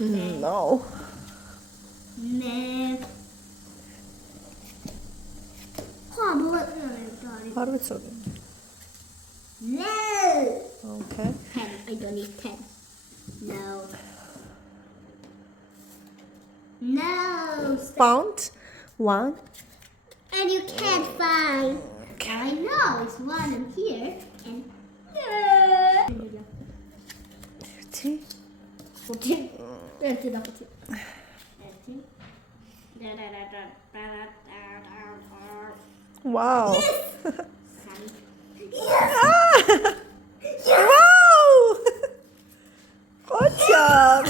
No. How do we solve it? No. Okay. 10. I don't need 10. No. No. Found one. And you can't find. I know it's one in here. And no. 30. 14. 14. Wow. Yes. Wow. Good job.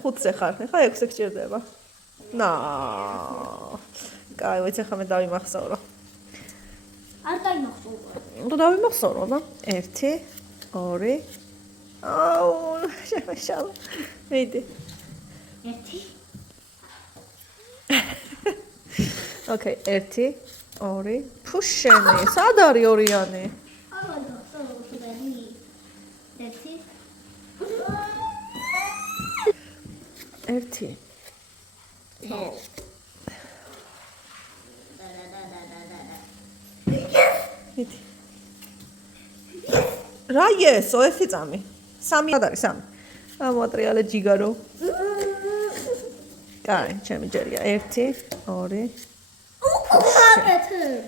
ხუთზე ხარ. ხა 6-ზე გჭირდება. ნა. კაი, ვიცი ხა მე დავიმახსოვრო. არ დაიმახსოვრა. ნუ დავიმახსოვრო და 1 2 აუ, შემაშალა. მიდი. 1 Okay, 1 2 ფუშენი. სად არის ორიანი? ალბათ ხსოვდი. 1 მიდი. რა ესო, ერთი წამი. 3 არ არის 3. ამოატრიალე ჯიგარო. კაი, ჩემი ჯერია 1 2 better.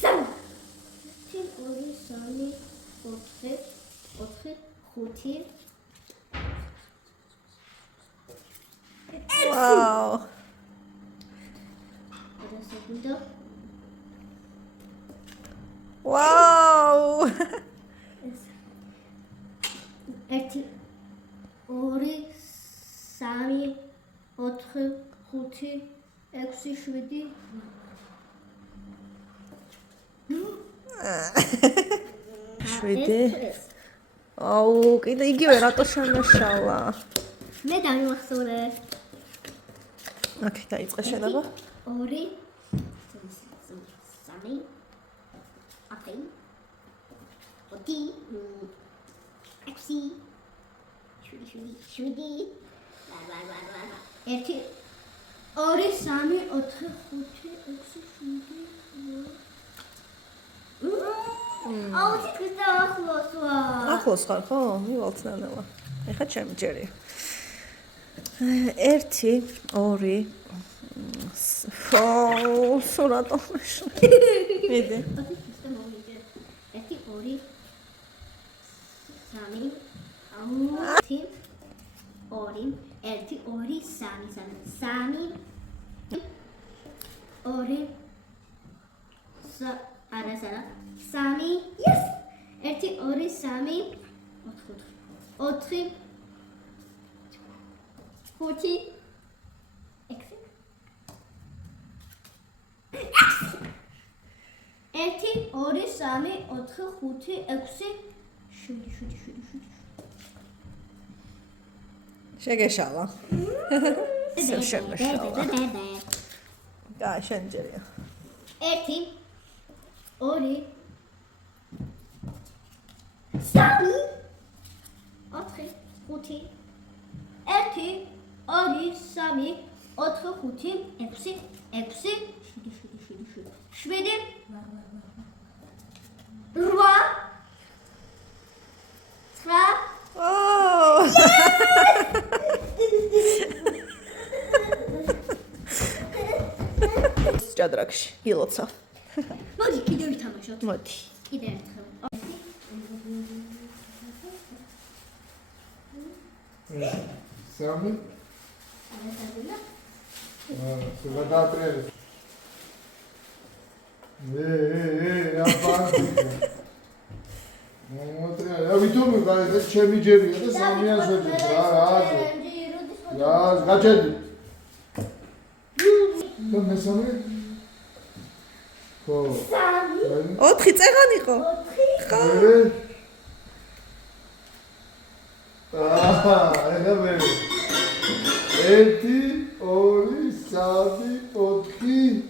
Sam. 4 Wow. Wow. 1 2 3 4 5 6 7 შვიდი. აუ, კიდე იგივე რატო შემეშალა? მე დამიმახსოვრე. ოკეი, დაიწყე შენობა. 2 3 აფეი 4 6 7 1 2 3 4 აუ ცოტა ახლოსვა. ახლოს ხარ ხო? მივალცნალა. ეხა ჩემი ჯერია. 1 2 სურატო. მიდი. 1 2 3 ორი 1 2 3 ორი არა 3 yes 1 2 3 4 5 1 2 3 4 5 6 შეგეშალა. შემეშალა. და შენ ჯერია. 1 2 3 4 5 1 2 3 4 5 6 7 ჭადრაკში ილოცა. მოდი კიდევ ვითამაშოთ. მოდი. კიდევ ერთხელ. Самый? Вода прелесть. Я видумаю, это чем джери, это сами я сочи. Я гачеди. Да не сами? Ко. 4 წეღანი იყო. ოთხი. ხო. ეხლა მე 1 2 3 4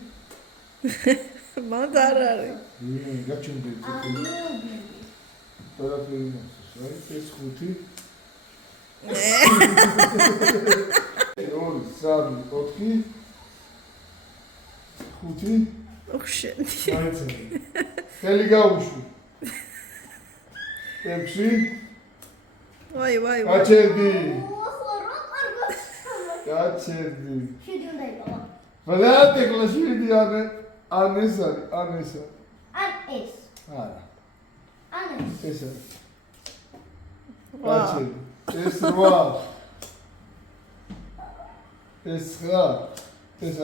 მანდ არ არის. გაჩვენდი ყველაფერი მოხდეს რა ეს 5 2 3 4 5 ოხშენი. ხელი გაუშვი 6 ვაი. გაჩერდი ახლა რა კარგად გაჩერდი შედი უნდა იყო ვლად ეხლა შვიდი ან ეს არის ან ეს არა ან ეს ეს არის გაჩერდი ეს 8 ეს 9 ეს 10